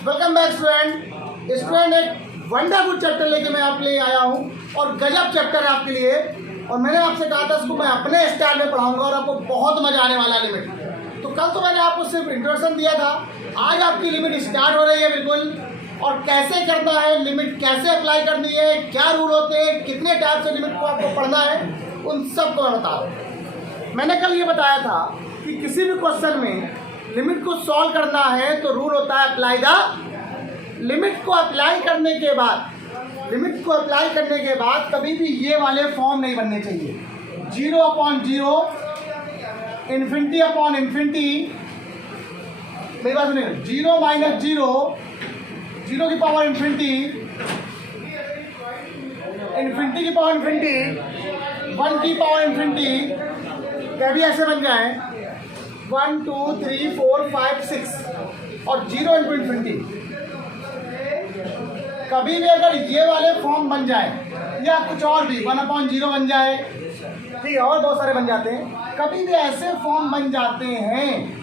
Welcome back student. एक wonderful chapter लेके मैं आपके लिए आया हूँ और गजब चैप्टर है आपके लिए। और मैंने आपसे कहा था इसको मैं अपने स्टाइल में पढ़ाऊंगा और आपको बहुत मजा आने वाला है लिमिट। तो कल तो मैंने आपको सिर्फ इंट्रोडक्शन दिया था, आज आपकी लिमिट स्टार्ट हो रही है बिल्कुल। और कैसे करना है, लिमिट कैसे अप्लाई करनी है, क्या रूल होते हैं, कितने टाइप से लिमिट को आपको पढ़ना है, उन सब को मैं बता रहा हूँ। मैंने कल ये बताया था कि किसी भी क्वेश्चन में लिमिट को सॉल्व करना है तो रूल होता है अप्लाई द लिमिट। को अप्लाई करने के बाद कभी भी ये वाले फॉर्म नहीं बनने चाहिए, 0/0, इन्फिनिटी अपॉन इन्फिनिटी। मेरी बात सुनिए, 0 - 0 की पावर इन्फिनिटी, इन्फिनिटी की पावर इन्फिनिटी, 1 की पावर इन्फिनिटी। कभी ऐसे बन जाए 1 2 3 4 5 6 और 0 इंटू इन्फिनिटी। कभी भी अगर ये वाले फॉर्म बन जाए या कुछ और भी 1/0 बन जाए, ठीक है, और बहुत सारे बन जाते हैं, कभी भी ऐसे फॉर्म बन जाते हैं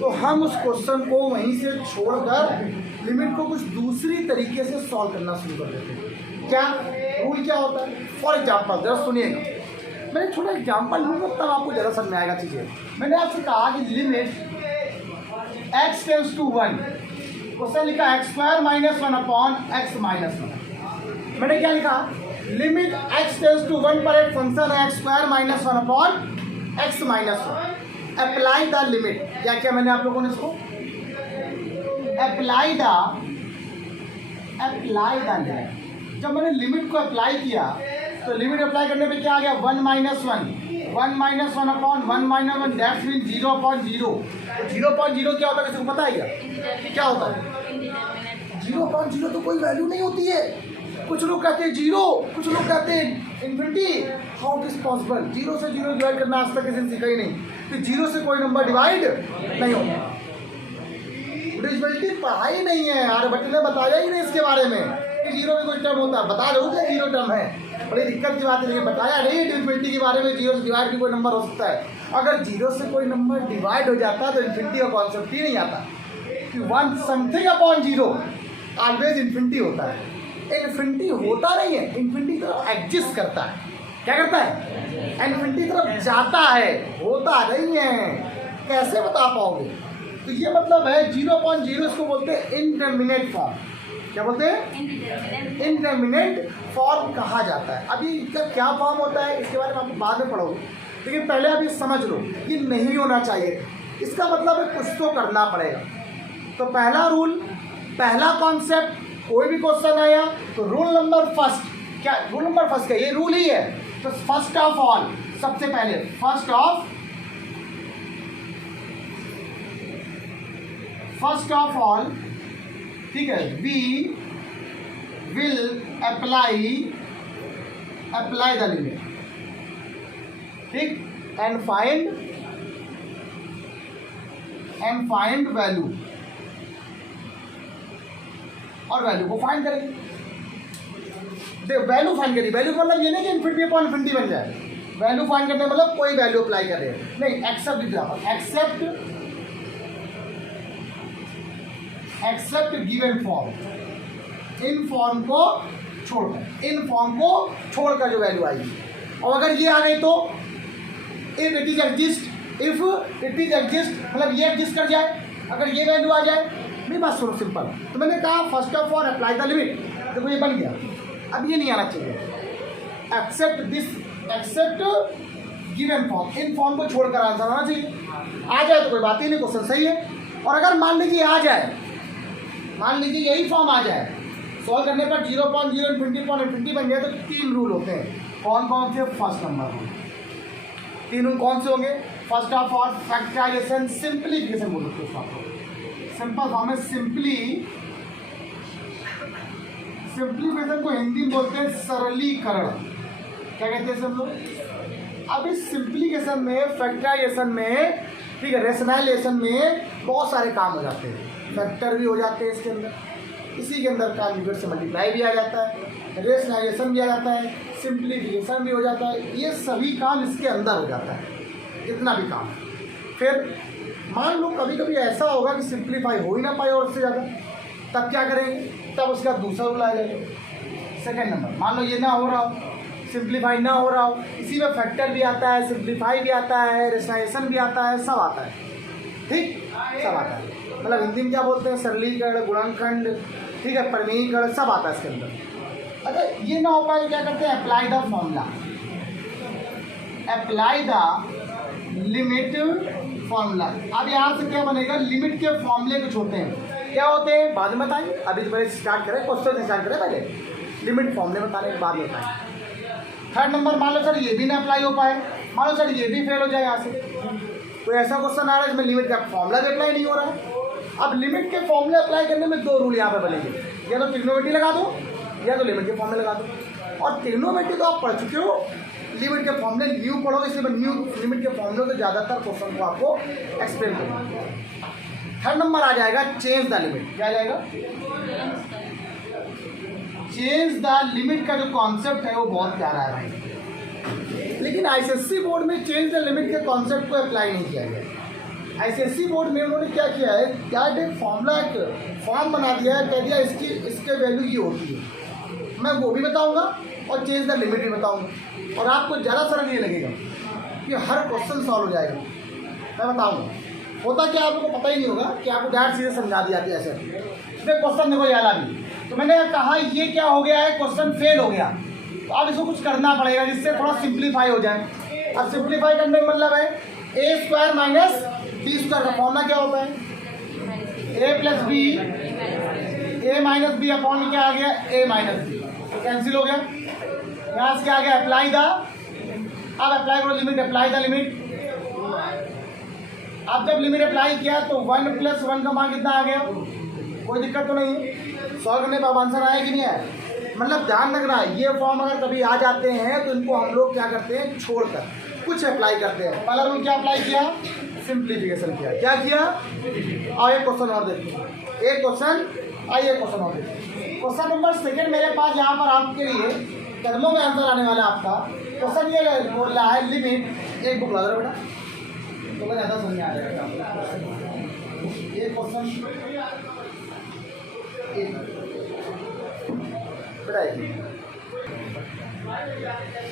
तो हम उस क्वेश्चन को वहीं से छोड़कर लिमिट को कुछ दूसरी तरीके से सॉल्व करना शुरू कर देते हैं। क्या रूल क्या होता है? फॉर एग्जाम्पल जरा सुनिएगा, मैंने छोटा एग्जाम्पल लूँगा तब आपको ज़्यादा समझ में आएगा चीज़ें। मैंने आपसे कहा कि limit x tends to 1, question लिखा x² - 1 अपॉन x - 1। मैंने क्या लिखा? लिमिट x टेंड्स टू 1 पर एक फंक्शन है x² - 1 upon x - 1। Apply the limit. क्या क्या मैंने आप लोगों ने इसको अप्लाई द लिमिट। जब मैंने लिमिट को अप्लाई किया तो लिमिट अप्लाई करने पे क्या आ गया? 1 - 1 अपॉन 1 - 1 दैट्स मीन 0/0। 0/0 क्या होता है, किसी को पता है क्या होता है? 0/0 तो कोई वैल्यू नहीं होती है। कुछ लोग कहते हैं 0, कुछ लोग कहते हैं infinity. How it is possible? 0 से 0 डिवाइड करना आज तक किसी ने सीखा ही नहीं कि 0 से कोई नंबर डिवाइड नहीं होता। डिविजिबिलिटी पढ़ाई नहीं है, आर्यभट्ट ने बताया ही नहीं इसके बारे में कि 0 में कोई टर्म होता है। बता रहे हो क्या 0 टर्म है? बड़ी दिक्कत की बात है, बताया नहीं डिविजिबिलिटी के बारे में। 0 से डिवाइड भी कोई नंबर हो सकता है। अगर 0 से कोई नंबर डिवाइड हो जाता तो इन्फिनिटी का कॉन्सेप्ट ही नहीं आता कि 1 समथिंग अपॉन 0 ऑलवेज इन्फिनिटी होता है। इन्फिनिटी होता नहीं है, इन्फिनिटी तरफ एग्जिस्ट करता है। क्या करता है? इन्फिनिटी तरफ जाता है, होता नहीं है। कैसे बता पाओगे? तो ये मतलब है 0/0 इसको बोलते हैं इंडिटरमिनेट फॉर्म। क्या बोलते हैं? इंडिटरमिनेट फॉर्म कहा जाता है। अभी इसका क्या फॉर्म होता है इसके बारे में आपको बाद में पढ़ोगे, लेकिन पहले अभी समझ लो ये नहीं होना चाहिए। इसका मतलब है कुछ तो करना पड़ेगा। तो पहला रूल, पहला कॉन्सेप्ट, कोई भी क्वेश्चन आया तो रूल नंबर फर्स्ट, क्या रूल नंबर फर्स्ट क्या? ये रूल ही है। तो फर्स्ट ऑफ ऑल, सबसे पहले फर्स्ट ऑफ ऑल, ठीक है, we will apply the limit, ठीक, एंड फाइंड वैल्यू। और वैल्यू को फाइंड करेंगे। वैल्यू फाइंड करिए। वैल्यू का मतलब ये नहीं कि इन्फिनिटी अपॉन इन्फिनिटी बन जाए। वैल्यू फाइंड करने मतलब कोई वैल्यू अप्लाई कर रहे हैं, नहीं, एक्सेप्ट गिवन फॉर्म। इन फॉर्म को छोड़कर जो वैल्यू आएगी। और अगर ये आ गई तो इफ इट इज एग्जिस्ट मतलब ये एग्जिस्ट कर जाए, अगर ये वैल्यू आ जाए। मेरी बात सुनो, सिंपल। तो मैंने कहा first of all apply the limit. देखो ये बन गया। अब ये नहीं आना चाहिए, एक्सेप्ट गिवन फॉर्म। इन फॉर्म को छोड़कर आंसर आना चाहिए। आ जाए तो कोई बात ही नहीं, क्वेश्चन सही है। और अगर मान लीजिए आ जाए, मान लीजिए यही फॉर्म आ जाए, सॉल्व करने पर 0/0 इन्फिनिटी बन जाए, तो 3 रूल होते हैं। कौन कौन से? First number rule. 3 रूल कौन से होंगे? First of all factorization, simplification बोलो तो उसको सिंपल फॉर्म है। सिंप्लीफिकेशन को हिंदी में बोलते हैं सरलीकरण। क्या कहते हैं सब लोग? अब इस सिंप्लीफिकेशन में, फैक्टराइजेशन में, ठीक है, रेशनलाइजेशन में बहुत सारे काम हो जाते हैं। फैक्टर भी हो जाते हैं इसके अंदर, इसी के अंदर कॉन्जुगेट से मल्टीप्लाई भी आ जाता है, रेशनलाइजेशन भी आ जाता है, सिंप्लीफिकेशन भी हो जाता है। ये सभी काम इसके अंदर हो जाता है, जितना भी काम। फिर मान लो कभी कभी ऐसा होगा कि सिंप्लीफाई हो ही ना पाए और उससे ज़्यादा, तब क्या करेंगे, तब उसका दूसरा रूल आ जाएगा। सेकेंड नंबर, मान लो ये ना हो रहा हो, सिंप्लीफाई ना हो रहा हो, इसी में फैक्टर भी आता है, सिंप्लीफाई भी आता है, रेशनलाइजेशन भी आता है, सब आता है, ठीक, सब आता है। मतलब हिंदी में क्या बोलते हैं, सरलीकरण, गुणनखंड, ठीक है, परिमेयीकरण, सब आता है इसके अंदर। अगर ये ना हो पाए तो क्या करते हैं, apply the formula, apply the limit formula. अब यहाँ से क्या बनेगा, लिमिट के फॉर्मूले कुछ होते हैं, क्या होते हैं बाद में बताएंगे, अभी तो पहले स्टार्ट करें, क्वेश्चन स्टार्ट करें, पहले लिमिट फॉर्मूले बताने के बाद में बताएंगे। थर्ड नंबर, मान लो सर ये भी ना अप्लाई हो पाए, मान लो सर ये भी फेल हो जाए, यहाँ से कोई ऐसा क्वेश्चन आ रहा है जिसमें लिमिट का फॉर्मूला भी अप्लाई नहीं हो रहा है। अब लिमिट के फॉर्मूले अप्लाई करने में दो रूल यहाँ पे बनेंगे, या तो ट्रिग्नोमेट्री लगा दो या तो लिमिट के फॉर्मूले लगा दो। और ट्रिग्नोमेट्री तो आप पढ़ चुके हो, लिमिट के फॉर्मूले न्यू पढ़ो, इसलिए मैं न्यू लिमिट के फॉर्मूले से ज़्यादातर क्वेश्चन को आपको एक्सप्लेन करूँगा। थर्ड नंबर आ जाएगा चेंज द लिमिट। क्या आ जाएगा, चेंज द लिमिट का जो कॉन्सेप्ट है वो बहुत प्यारा है भाई, लेकिन आईसीएसई बोर्ड में चेंज द लिमिट के कॉन्सेप्ट को अप्लाई नहीं किया गया। आईसीएसई बोर्ड में उन्होंने क्या किया है, क्या एक फॉर्मूला, एक फॉर्म बना दिया है, कह दिया इसके वैल्यू ये होती है, मैं वो भी बताऊंगा और चेंज द लिमिट भी बताऊंगा, और आपको ज़्यादा सरल ये लगेगा कि हर क्वेश्चन सॉल्व हो जाएगा। मैं बताऊंगा, होता क्या आपको पता ही नहीं होगा कि आपको डायरेक्ट सीधे समझा दी जाती है ऐसे। क्वेश्चन देखो याला भी, तो मैंने कहा ये क्या हो गया है, क्वेश्चन फेल हो गया, तो अब इसको कुछ करना पड़ेगा जिससे थोड़ा सिंप्लीफाई हो जाए। अब सिंप्लीफाई करने का मतलब है ए स्क्वायर माइनस बी स्क्वायर का फॉर्मूला क्या होता है, ए प्लस बी, ए माइनस बी अपॉन में क्या आ गया, ए माइनस बी, तो कैंसिल हो गया। यहाँ से क्या आ गया, अप्लाई द, अब अप्लाई करो लिमिट, अप्लाई द लिमिट। अब जब लिमिट अप्लाई किया तो 1 + 1 का मान कितना आ गया, कोई दिक्कत तो नहीं, सॉल्व करने पर आंसर आया कि नहीं आया। मतलब ध्यान रखना, ये फॉर्म अगर कभी आ जाते हैं तो इनको हम लोग क्या करते हैं, छोड़कर कुछ अप्लाई करते हैं। पहला रूल क्या अप्लाई किया, सिंप्लीफिकेशन किया, क्या किया। और एक क्वेश्चन और देखिए, एक क्वेश्चन, आइए क्वेश्चन और देखिए। क्वेश्चन नंबर सेकेंड मेरे पास यहाँ पर आपके लिए कदमों में आंसर आने वाला है आपका। क्वेश्चन ये बोल रहा है लिमिट, एक बुक लगा दो बेटा तो मैं ज़्यादा समझ आ जाएगा। ये क्वेश्चन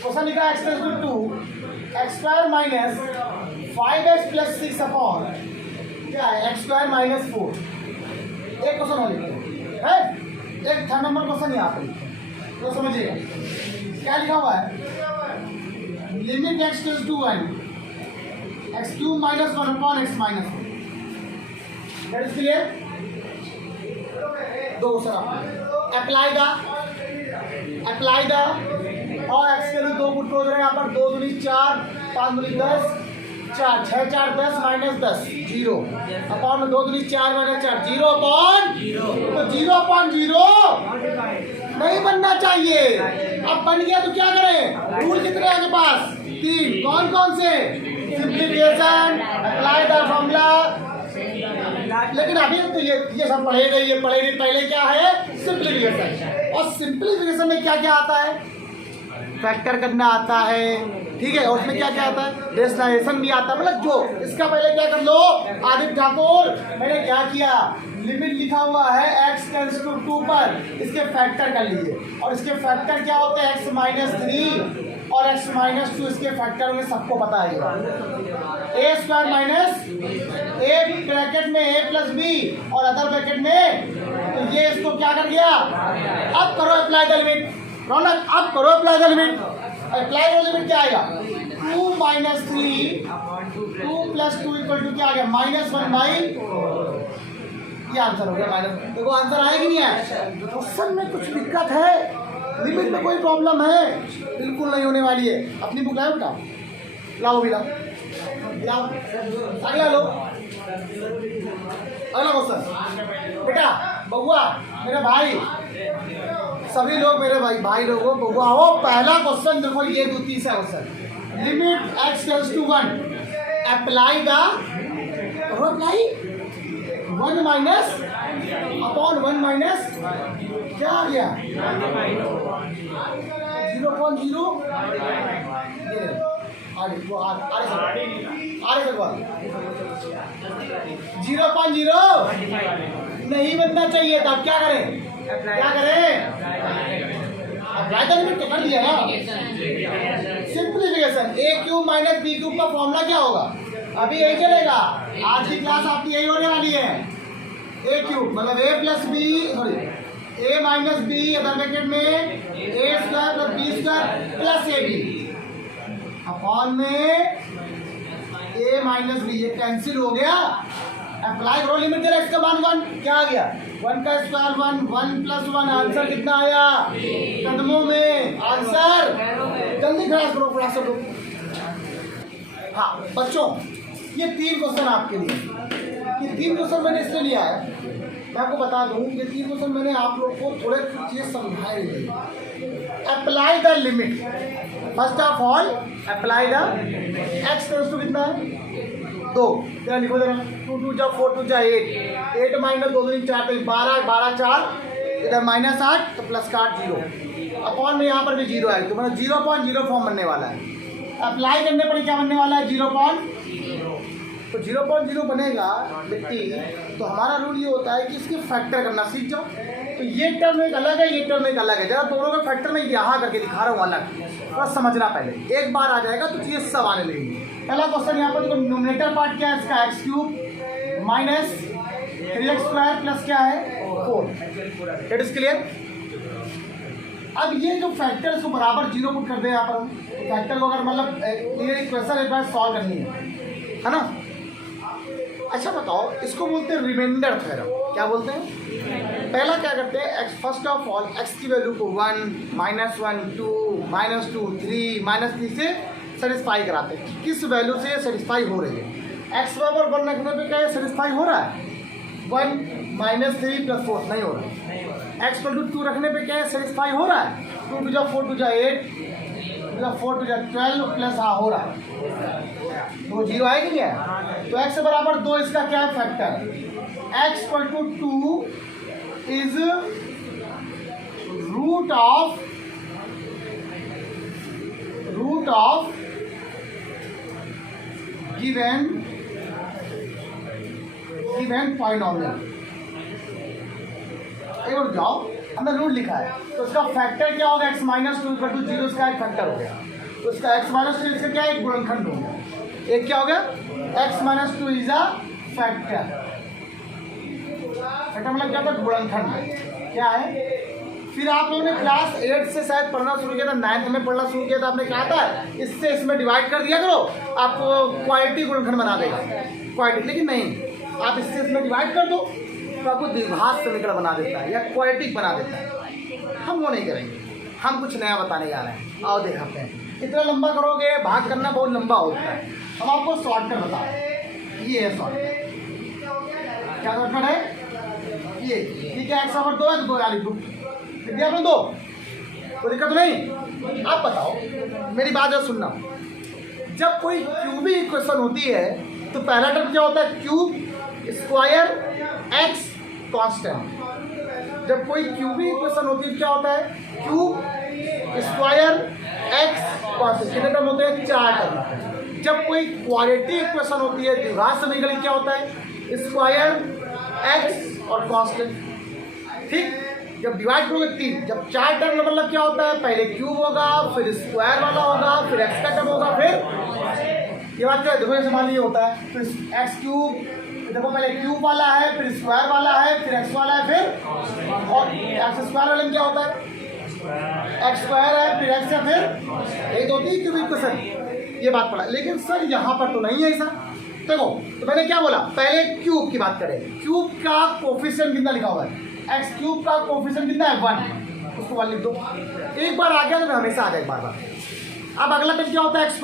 क्वेश्चन लिखा x = 2 x² minus 5x + 6 upon क्या है, x² - 4। एक क्वेश्चन और लिखते हैं, एक थर्ड नंबर क्वेश्चन यहाँ पर तो समझिएगा क्या लिखा हुआ है, limit x → 1 x³ - 1 upon x - 1। That is clear. दो क्वेश्चन आपको, अप्लाई द और x के लिए दो पुट क्लोज रहे, यहाँ पर 2 दूनी 4, 5 दूनी 10, 4 6 4 10 - 10 0 अपॉन में 2 दूनी 4 - 4 0 अपॉन 0 नहीं बनना चाहिए। अब बन गया तो क्या करें, रूल कितने आपके पास, 3, कौन कौन से, सिंप्लीफिकेशन, अप्लाई द फॉर्मूला। लेकिन अभी तो ये सब पढ़ेंगे, पहले क्या है, सिंप्लीफिकेशन। और सिंप्लीफिकेशन में क्या क्या आता है, फैक्टर करना आता है, ठीक है, और उसमें क्या क्या आता है, रेशनलाइजेशन भी आता है। मतलब जो इसका पहले क्या कर लो, आदित्य ठाकुर मैंने क्या किया, लिमिट लिखा हुआ है x → 2 पर, इसके फैक्टर कर लिए, और इसके फैक्टर क्या होते हैं, x - 3 और x - 2 इसके फैक्टर में सबको पता है। a² माइनस एक ब्रैकेट में a + b और अदर ब्रैकेट में, तो ये इसको क्या कर दिया। अब करो अप्लाई द लिमिट, रौनक अब करो apply the limit. Apply the limit क्या आएगा, 2 - 3 2 + 2 = क्या आ गया, -1/, ये आंसर हो गया माइनस। देखो आंसर आया कि नहीं आया। क्वेश्चन में कुछ दिक्कत है, लिमिट में कोई प्रॉब्लम है, बिल्कुल नहीं होने वाली है। अपनी बुक लाओ बेटा, लाओ भी लाओ, अगला लो, अगला क्वेश्चन बेटा, बउआ मेरे भाई, सभी लोग मेरे भाई लोगों, बउआ हो, पहला क्वेश्चन देखो, ये 2-3 question, limit x → 1 apply the, apply 1 minus upon 1 minus क्या आ गया, 0.0, आगे 0.0 नहीं बनना होना चाहिए, तो अब क्या करें, क्या करें, अप्लाई द लिमिट तो कर दिया ना। सिंप्लीफिकेशन, ए क्यूब माइनस बी क्यूब का फॉर्मूला क्या होगा, अभी यही चलेगा। आज की क्लास आपकी यही होने वाली है। ए क्यूब मतलब a plus b, sorry a minus b other bracket में a square plus b square plus a b upon में ए माइनस बी, ये कैंसिल हो गया। अप्लाई करो लिमिट दे एक्स का मान 1, क्या आ गया 1 का स्क्वायर 1, 1 प्लस 1, आंसर कितना आया कदमों में, आंसर जल्दी खड़ा करो थोड़ा सा लोग। हाँ बच्चों, ये 3 क्वेश्चन आपके लिए, ये 3 क्वेश्चन मैंने इसलिए लिया है, मैं आपको बता दूं ये 3 क्वेश्चन मैंने आप लोग को थोड़े चीज़ समझाए हैं। Apply the limit, first of all apply the x to कितना है 2, क्या लिखो जरा, 2 2 जा 4 2 जा 8, 8 माइनस 2 2 4 तो 12, 12 4 इधर माइनस 8 तो प्लस का 8 0 अपॉन में यहाँ पर भी 0 है, तो मतलब 0.0 फॉर्म बनने वाला है। अप्लाई करने पर क्या बनने वाला है 0.0, तो 0.0 बनेगा बेटी, तो हमारा रूल ये होता है कि इसके फैक्टर करना सीख जाओ। तो ये टर्म एक अलग है, ये टर्म एक अलग है, जरा दोनों का फैक्टर मैं यहाँ करके दिखा रहा हूँ अलग, थोड़ा समझना पहले, एक बार आ जाएगा तो चीज़ सब आने लगेगी। पहला क्वेश्चन यहाँ पर देखो, न्यूमरेटर पार्ट क्या है इसका x cube minus 3x square plus क्या है 4, इट इज क्लियर। अब ये जो फैक्टर इसको बराबर 0 पुट कर दे यहाँ पर, फैक्टर को अगर मतलब ये इक्वेशन एक बार सॉल्व करनी है ना। अच्छा बताओ, इसको बोलते हैं रिमाइंडर थ्योरम, क्या बोलते हैं, पहला क्या करते हैं x, first of all x की वैल्यू को 1 -1 2 -2 3 -3 से सेटिस्फाई कराते हैं, किस वैल्यू से सेटिस्फाई हो रही है। एक्स बराबर 1 रखने पे क्या सेटिस्फाई हो रहा है 1 -3 + 4 नहीं हो रहा है। एक्स = 2 रखने पे क्या सेटिस्फाई हो रहा है, 2 2 जा 4 2 जा 8 4 2 जा 12 प्लस हाँ हो रहा है, तो 0 आएगी नहीं है। तो x बराबर 2 इसका क्या है factor, x = 2 is root of given polynomial. एक बार जाओ, हमने रूट लिखा है, तो इसका फैक्टर क्या होगा, x - 2 = 0, इसका एक फैक्टर हो गया, तो इसका x - 2 इसका क्या है एक गुणनखंड हो गया, एक क्या हो गया x - 2 is a factor. Factor मतलब क्या होता है गुणनखंड, क्या है। फिर आप लोगों ने क्लास 8 से शायद पढ़ना शुरू किया था, 9th में पढ़ना शुरू किया था, आपने कहा था इससे इसमें डिवाइड कर दिया करो, आपको क्वालिटी गुणनखंड बना देगा क्वालिटी, लेकिन नहीं, आप इससे इसमें डिवाइड कर दो तो आपको द्विघात समीकरण बना देता है या क्वालिटिक बना देता है। हम वो नहीं करेंगे, हम कुछ नया बताने जा रहे हैं, आओ दिखाते हैं। इतना लंबा करोगे, भाग करना बहुत लंबा होता है, हम आपको शॉर्टकट बता रहे हैं, ये है शॉर्टकट। क्या शॉर्टकट है ये, ठीक है, x बराबर 2 है तो 2 यानी 2 दिया आपने 2, कोई दिक्कत नहीं। आप बताओ, मेरी बात जो सुनना, जब कोई क्यूबिक इक्वेशन होती है तो पहला टर्म क्या होता है क्यूब स्क्वायर x कांस्टेंट। जब कोई क्यूबिक इक्वेशन होती है क्या होता है क्यूब स्क्वायर x कांस्टेंट, कितने टर्म होते हैं 4 टर्म। जब कोई क्वाड्रेटिक इक्वेशन होती है द्विघात समीकरण क्या होता है स्क्वायर x और कांस्टेंट, ठीक। जब डिवाइड करोगे 3, जब 4 टर्म मतलब क्या होता है पहले क्यूब होगा, फिर स्क्वायर वाला होगा, फिर x का टर्म होगा, फिर ये बात क्या है देखो, ये मान लीजिए होता है तो एक्स क्यूब, देखो पहले क्यूब वाला है, फिर स्क्वायर वाला है, फिर एक्स वाला है, फिर और एक्स स्क्वायर वाले में क्या होता है एक्स स्क्वायर है, फिर एक्स है, फिर एक होती है क्यूबिक इक्वेशन। ये बात पड़ा, लेकिन सर यहाँ पर तो नहीं है ऐसा। देखो तो मैंने क्या बोला, पहले क्यूब की बात करें, क्यूब का कोफिशिएंट कितना लिखा हुआ है, एक्स क्यूब का कोफिशिएंट कितना है 1, उसको 1 लिख दो, एक बार आ गया तो हमेशा आ जाए बार बार। अब अगला पेज क्या होता है एक्स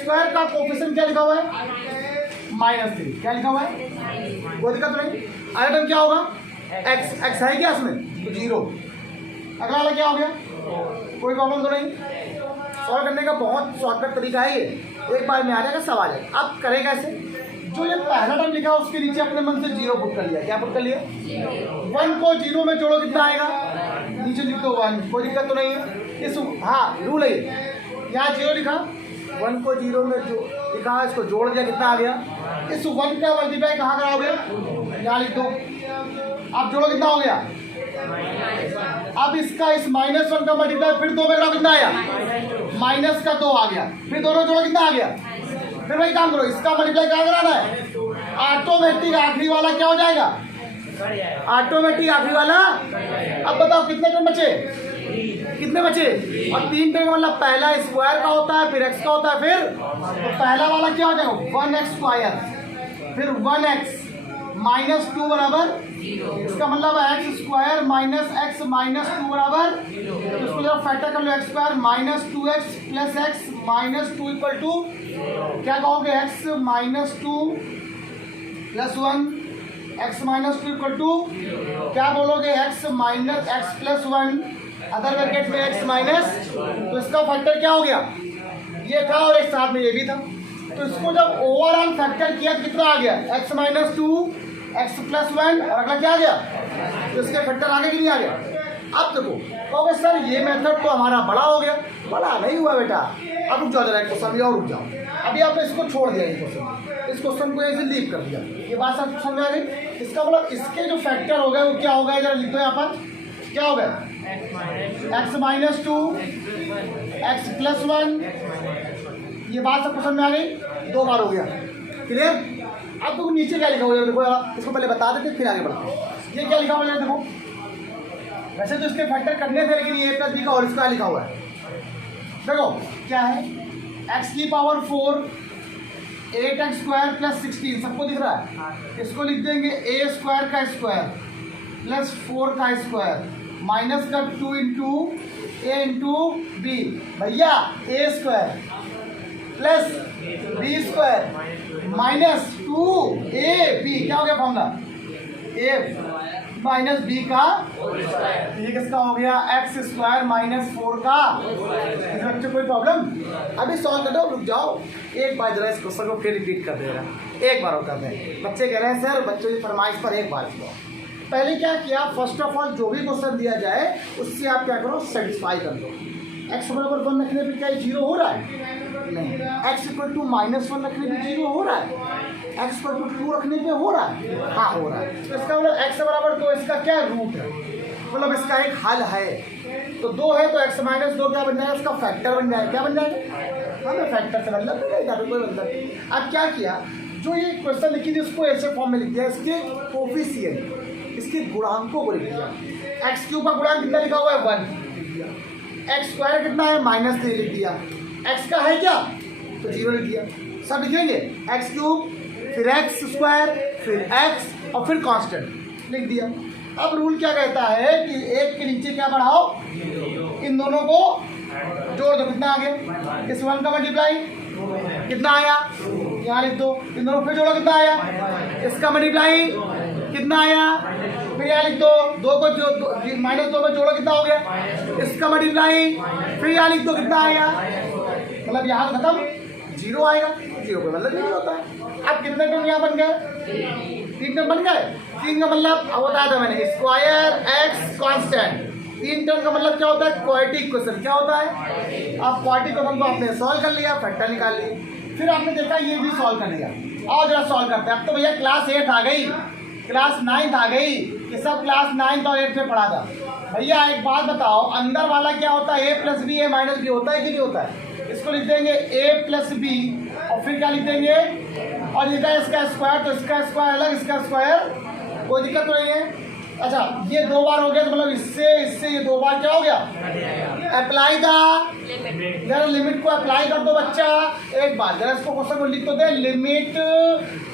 स्क्वायर का कोफिशिएंट क्या लिखा हुआ है -3, क्या लिखा हुआ है कोई दिक्कत नहीं। अगला टर्म क्या होगा एक्स है क्या इसमें तो 0, अगला वाला क्या हो गया, कोई प्रॉब्लम तो नहीं। सॉल्व करने का बहुत शॉर्टकट तरीका है ये, एक बार में आ जाएगा सब आ जाएगा। अब करें कैसे, जो ये पहला टर्म लिखा उसके नीचे अपने मन से 0 पुट कर लिया, क्या पुट कर लिया 1 को 0 में जोड़ो कितना आएगा, नीचे लिख दो 1, कोई दिक्कत तो नहीं है। इस हाँ रूल है, यहाँ 0 लिखा, 1 को 0 में जो लिखा इसको जोड़ दिया, कितना आ गया, इस 1 का मल्टीप्लाई कहाँ कराओगे, यहाँ लिख दो, अब जोड़ो कितना हो गया, अब इसका इस -1 का मल्टीप्लाई फिर 2 में करो कितना आया, -2 आ गया, फिर दोनों जोड़ो कितना आ गया, फिर वही काम करो, इसका मल्टीप्लाई क्या कराना है, ऑटोमेटिक आखिरी वाला क्या हो जाएगा, ऑटोमेटिक आखिरी वाला। अब बताओ कितने टर्म बचे, कितने बचे, और 3 टर्म मतलब पहला स्क्वायर का होता है, फिर x का होता है, फिर तो पहला वाला क्या हो जाएगा 1x स्क्वायर, फिर 1x -2 बराबर, इसका मतलब x स्क्वायर -x -2 बराबर, इसको जब फैक्टर कर लो x square -2x plus x -2 equal to क्या कहोगे, x -2 plus 1, x -2 equal to क्या बोलोगे, x प्लस 1 अदर ब्रैकेट में x माइनस, तो इसका फैक्टर क्या हो गया, ये था और एक साथ में ये भी था, तो इसको जब ओवरऑल फैक्टर किया तो कितना आ गया, x -2 x प्लस 1 और अगला क्या आ गया, तो इसके फैक्टर आगे कि नहीं आ गया। अब देखो कहोगे सर ये मेथड तो हमारा बड़ा हो गया, बड़ा नहीं हुआ बेटा, अब रुक जाओ जरा, क्वेश्चन और रुक जाओ, अभी आपने इसको छोड़ दिया, इस क्वेश्चन को ऐसे लीव कर दिया, ये बात सब समझ आ गई। इसका मतलब इसके जो फैक्टर हो गए वो क्या हो गए, जरा लिख दो यहाँ पर, क्या हो गया, x -2 x प्लस 1, ये बात सब समझ में आ गई, 2 बार हो गया, क्लियर। अब तो नीचे क्या लिखा हुआ है देखो, इसको पहले बता देते फिर आगे बढ़ते हैं। ये क्या लिखा हुआ है देखो, वैसे तो इसके फैक्टर करने थे लेकिन ये प्लस बी का और इसका लिखा हुआ है, देखो क्या है, x की पावर 4 8x स्क्वायर प्लस 16, सबको दिख रहा है, इसको लिख देंगे a स्क्वायर का स्क्वायर प्लस 4 का स्क्वायर माइनस का 2 इंटू a इंटू बी, भैया a square plus b square minus 2ab, क्या हो गया फॉर्मूला, a माइनस बी का, ये किसका हो गया, एक्स स्क्वायर -4 का, बच्चे कोई प्रॉब्लम, अभी सॉल्व कर दो, रुक जाओ एक बार जरा इस क्वेश्चन को फिर रिपीट कर देगा, एक बार और कर दें, बच्चे कह रहे हैं सर बच्चों की फरमाइश पर एक बार इसको। पहले क्या किया, फर्स्ट ऑफ ऑल जो भी क्वेश्चन दिया जाए उससे आप क्या करो, सेटिस्फाई कर दो, x बराबर 1 रखने पर क्या 0 हो रहा है, नहीं, x इक्वल टू -1 रखने पे 0 हो रहा है, x इक्वल टू 2 रखने पे हो रहा है, हाँ हो रहा है, तो इसका मतलब x बराबर 2 इसका क्या रूट है, मतलब इसका एक हल है, तो 2 है तो x -2 क्या बन जाएगा, इसका फैक्टर बन जाएगा, क्या बन जाएगा, हमें फैक्टर से मतलब कोई मतलब। अब क्या किया, जो ये क्वेश्चन लिखी थी उसको ऐसे फॉर्म में लिख दिया, इसके कोफिशिएंट, इसके गुणांकों को लिख दिया, x³ का गुणांक कितना लिखा हुआ है 1, x स्क्वायर कितना है -3 लिख दिया, x का है क्या तो 0 लिख दिया, सब लिखेंगे x³ फिर x स्क्वायर फिर x और फिर कांस्टेंट लिख दिया। अब रूल क्या कहता है कि एक के नीचे क्या बढ़ाओ, इन दोनों को जोड़ दो, कितना आ गया, इस 1 का मल्टीप्लाई कितना आया, यहाँ लिख दो, इन दोनों फिर जोड़ो कितना आया, इसका मल्टीप्लाई कितना आया, फिर यहाँ लिख दो, 2 को -2 को जोड़ो कितना हो गया, इसका मल्टीप्लाई फिर यहाँ लिख दो कितना आया, मतलब यहाँ खत्म 0 आएगा, 0 का मतलब नहीं होता है। अब कितने टर्म यहाँ बन गए, 3 टर्म बन गए, 3 का मतलब अब बताया था मैंने, स्क्वायर x कांस्टेंट, 3 टर्म का मतलब क्या होता है, क्वाड्रेटिक इक्वेशन, क्या होता है, अब क्वाड्रेटिक इक्वेशन को आपने सॉल्व कर लिया, फैक्टर निकाल लिए, फिर आपने देखा ये भी सॉल्व कर लिया, और जरा सॉल्व करते हैं। अब तो भैया क्लास 8 आ गई, क्लास 9 आ गई, ये सब क्लास 9 और 8 में पढ़ा था। भैया एक बात बताओ, अंदर वाला क्या होता है, a plus b a -b होता है कि नहीं होता है, इसको लिख देंगे a प्लस बी और फिर क्या लिख देंगे, और लिखा है इसका स्क्वायर, तो इसका स्क्वायर अलग इसका स्क्वायर, कोई दिक्कत तो नहीं है। अच्छा ये 2 बार हो गया, तो मतलब इससे ये 2 बार क्या हो गया, अप्लाई था, जरा लिमिट को अप्लाई कर दो बच्चा, एक बार जरा इसको क्वेश्चन को लिख तो दे, लिमिट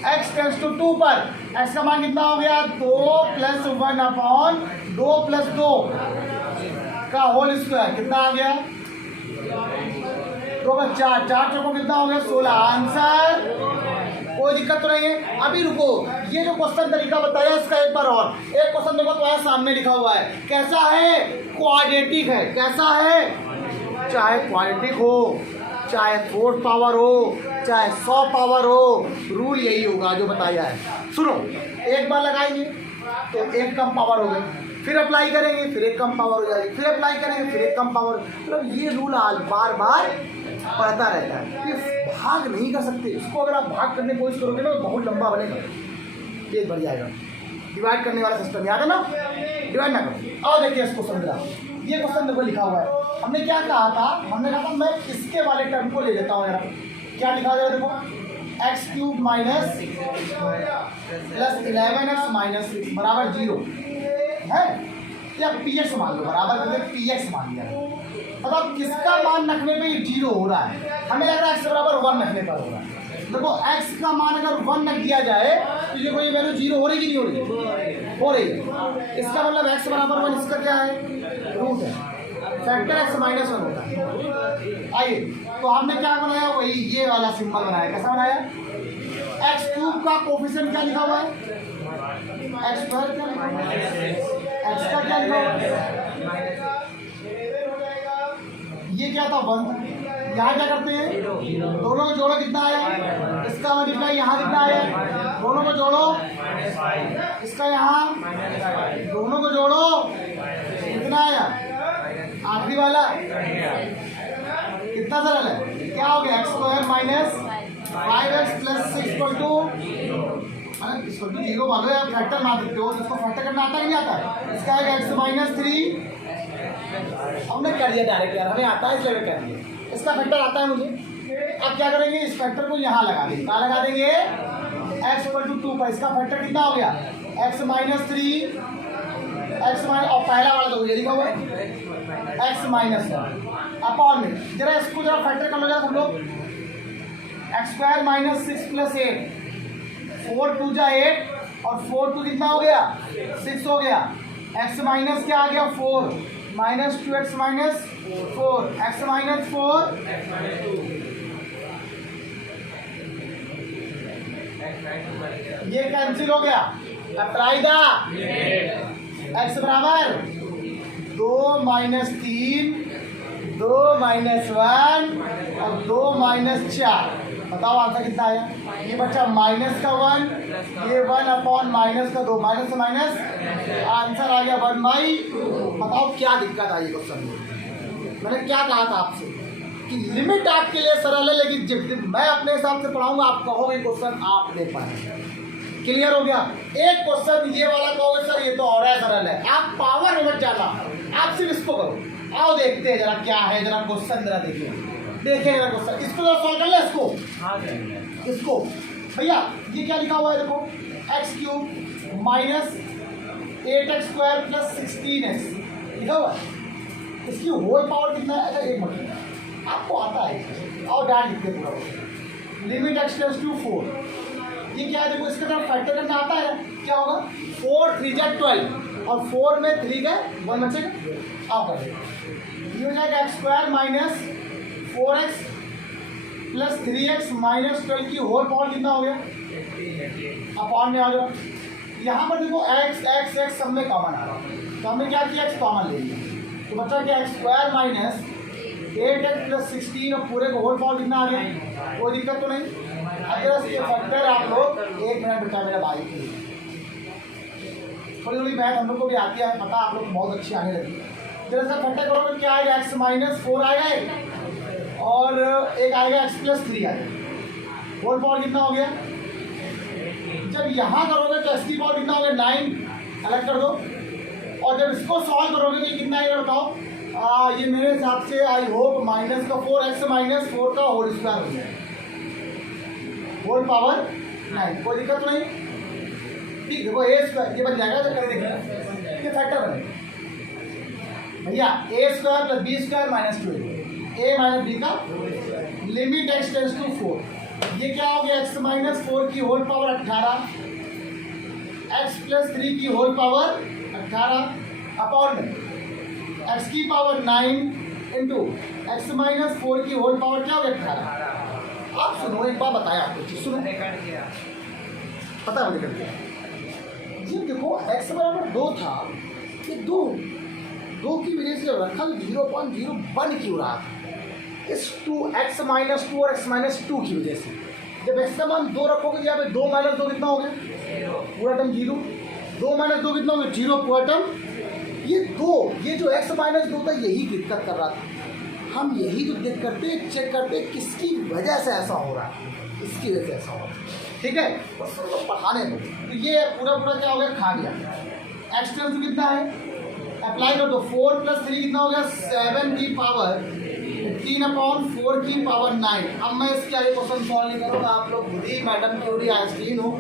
x टेंड्स टू 2 पर x का मान कितना हो गया, 2 + 1 अपॉन 2 + 2 का होल स्क्वायर, कितना आ गया, तो 4 चौको कितना हो गया 16, आंसर, कोई दिक्कत तो नहीं है। अभी रुको, ये जो क्वेश्चन तरीका बताया इसका एक बार और, एक क्वेश्चन देखो तुम्हारे सामने लिखा हुआ है, कैसा है, क्वाड्रेटिक है, कैसा है, चाहे क्वाड्रेटिक हो, चाहे 4 पावर हो, चाहे 100 पावर हो, रूल यही होगा जो बताया है। सुनो, एक बार लगाएंगे तो एक कम पावर हो गई, फिर अप्लाई करेंगे फिर एक कम पावर हो जाएगी, फिर अप्लाई करेंगे फिर एक कम पावर, मतलब ये रूल बार बार पढ़ता रहता है, ये भाग नहीं कर सकते, इसको अगर आप भाग करने की कोशिश करोगे ना तो बहुत लंबा बनेगा, पेज बढ़ जाएगा। डिवाइड करने वाला सिस्टम, याद है ना, डिवाइड ना करो। और देखिए इस क्वेश्चन का, ये क्वेश्चन देखो लिखा हुआ है, हमने क्या कहा था, हमने कहा था मैं इसके वाले टर्म को ले लेता हूँ यार, क्या लिखा हुआ है देखो, x cube minus plus 11x minus 6 बराबर 0 है, या पी एक्स मान लो, बराबर करके पी एक्स मान लिया, मतलब किसका मान रखने पे ये 0 हो रहा है, हमें लग रहा है x बराबर 1 रखने पर हो रहा है। देखो x का मान अगर 1 रख दिया जाए तो ये कोई वैल्यू 0 हो रही कि नहीं हो रही, हो रही है, इसका मतलब x बराबर 1, इसका क्या है, रूट है, फैक्टर x माइनस 1 होता है। आइए तो हमने क्या बनाया, वही ये वाला सिंबल बनाया, कैसा बनाया, एक्स क्यूब का कोफिशिएंट क्या लिखा हुआ है, एक्स स्क्वायर, एक्स का क्या लिखा हुआ है, ये क्या था 1, यहाँ क्या करते हैं, दोनों को जोड़ो कितना आया, इसका मल्टीप्लाई यहाँ कितना आया, दोनों को जोड़ो, इसका यहाँ, दोनों को जोड़ो कितना आया, आखिरी वाला कितना सरल है, क्या हो गया, x square minus 5x plus 6 equal to 0 वालो या फैक्टर मान सकते हो, इसको फैक्टर करना आता है नहीं आता, इसका है एक्स माइनस 3, हमने कर दिया डायरेक्ट यार, हमें आता है इसलिए कर दिया, इसका फैक्टर आता है मुझे। अब क्या करेंगे, इस फैक्टर को यहाँ लगा देंगे, कहाँ लगा देंगे, x इक्वल टू 2 पर, इसका फैक्टर कितना हो गया, x माइनस 3, x माइनस, और पहला वाला तो ये लिखा हुआ है x माइनस 1 अपॉन में, जरा इसको जरा फैक्टर कर लो जरा तुम लोग, एक्स स्क्वायर माइनस 6 प्लस 8, 4 2 जा 8 और 4 2 कितना हो गया, 6 हो गया, x माइनस क्या आ गया 4 minus 2x minus 4, x minus 4 ये कैंसिल हो गया, अप्लाई द x बराबर 2 माइनस 3, 2 माइनस 1 और 2 माइनस 4, बताओ आंसर कितना आया, ये बच्चा माइनस का 1, ये 1 अपॉन माइनस का 2, माइनस से माइनस, आंसर आ गया 1/2। बताओ क्या दिक्कत आई क्वेश्चन में, मैंने क्या कहा था आपसे कि लिमिट आपके लिए सरल है, लेकिन जब मैं अपने हिसाब से पढ़ाऊंगा आप कहोगे क्वेश्चन आप नहीं पाए, क्लियर हो गया। एक क्वेश्चन ये वाला कहोगे सर ये तो और है सरल है, आप पावर में मत जाना, आप सिर्फ इसको करो, आओ देखते हैं जरा क्या है, जरा क्वेश्चन जरा देखिए, देखिए जरा क्वेश्चन, इसको जरा सॉल्व कर ले, इसको भैया ये क्या लिखा हुआ है देखो, x cube minus 8x square plus 16x लिखा हुआ है, इसकी होल पावर कितना है, अच्छा एक मिनट आपको आता है, और डाल लिखते पूरा, लिमिट x टेंड्स टू 4, ये क्या है देखो, इसका तरफ फैक्टर करना आता है, क्या होगा 4 3 जा 12 और 4 में 3 का 1 बचेगा, आओ कर ये हो जाएगा x square minus 4x plus 3x minus 12 की होल पावर कितना हो गया, अपॉन में आ जाओ, यहाँ पर देखो x सब में कॉमन आ रहा है, तो हमने क्या किया x कॉमन ले लिया, तो बच्चा क्या x square minus 8x plus 16 और पूरे को होल पावर कितना आ गया, कोई दिक्कत तो नहीं। अगर इसके फैक्टर आप लोग 1 मिनट बेटा मेरा भाई के लिए, थोड़ी थोड़ी मैथ हम लोग को भी आती है, पता आप लोग बहुत अच्छी आने लगी, जब इसका फैक्टर करोगे क्या आएगा, x माइनस 4 आएगा और एक आएगा x प्लस 3 आएगा, होल पावर कितना हो गया, जब यहाँ करोगे तो x की पावर कितना हो गया 9, अलग कर दो, और जब इसको सॉल्व करोगे तो ये कितना आएगा बताओ, ये मेरे हिसाब से आई होप माइनस का 4x माइनस 4 का होल स्क्वायर हो गया, होल पावर 9, कोई दिक्कत तो नहीं, ठीक देखो ए स्क्वायर ये बन जाएगा, तो कर देखिए ये फैक्टर बने भैया, a square plus b square minus 2 a minus b का लिमिट x टेंड्स टू 4, ये क्या हो गया x माइनस 4 की होल पावर 18, x प्लस 3 की होल पावर 18 अपॉन में x की पावर 9 इंटू एक्स माइनस 4 की होल पावर क्या हो गया 18। आप सुनो एक बार बताया आपको चीज सुनो, पता है मुझे करके जी, देखो x बराबर 2 था, ये 2 की वजह से रखा 0.01 क्यों रहा था, इस 2x माइनस 2 और x माइनस 2 की वजह से, जब x का मान 2 रखोगे यहाँ पे 2 माइनस 2 कितना हो गया, पूरा टर्म 0, 2 माइनस 2 कितना हो गया 0 पूरा टर्म, ये जो x माइनस 2 था यही दिक्कत कर रहा था, हम यही तो चेक करते किसकी वजह से ऐसा हो रहा है, इसकी वजह से ऐसा हो रहा है। ठीक है, बस पढ़ाने दो। तो ये पूरा क्या हो गया, खा गया। एक्सटेंस कितना है, अप्लाई कर दो। 4 + 3 कितना हो गया, 7 की पावर 3/4 की पावर 9। अब मैं इसके आगे क्वेश्चन सॉल्व नहीं करूँगा, आप लोग खुद ही मैडम की पूरी आइंस्टीन हो,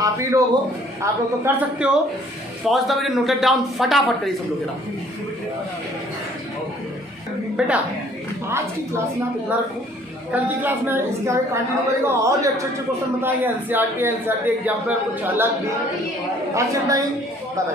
आप ही लोग हो, आप लोग तो कर सकते हो। Pause the video, noted down, फटाफट करिए सब लोग जरा। बेटा आज की क्लास में आप इतना रखो, कल की क्लास में इसके आगे कंटिन्यू करेगा और भी अच्छे क्वेश्चन बताएंगे, एनसीईआरटी एग्जाम पर कुछ अलग भी। आज चलता ही, बाय बाय।